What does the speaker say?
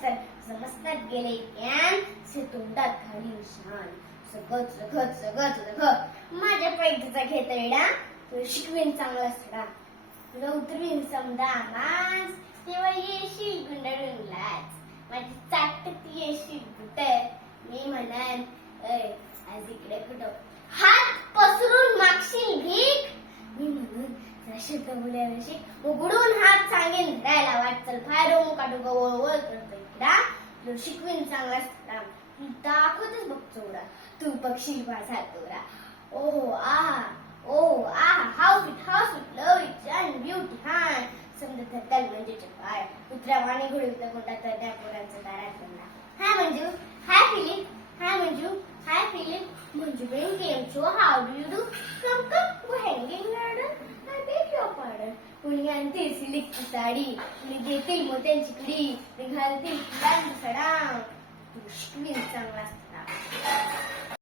असतात. समजतात गेले कॅन से तोंडात घाली निशाण. सगळं सगळं सगळं सगळं माझ्या पैकीचा घेतडा तुला शिकवीन चांगला सडा. तुला उतरवीन समजा मांस तेव्हा येशील गुंडाळून लाच. माझी चाटत येशील कुठं मी म्हणान आज इकडे कुठं हात पसरून मागशील भीक. मी म्हणून शब्द बोलायला उघडून हात सांगेन धरायला वाटचल फायरो काढू गवळ करतो इकडा. तुला शिकवीन चांगला सडा. तू दाखवतच बघ चोरा तू बघशील माझा तोरा. Oh how sweet love it and beauty हाय. समजा धरताल म्हणजे पाय कुत्र्या वाणी घोडीतला कोणता तर त्या पोरांचा दारात म्हणला. Hi Manju hi Philip hi Manju hi Philip. Manju बेन केम शो how do you do. Come come go Hanging Garden I beg your pardon. कुणी आणतील सिल्कची साडी कुणी देतील मोत्यांची कडी कुणी घालतील फुलांची सडा. तू शिकवीन चांगला असता.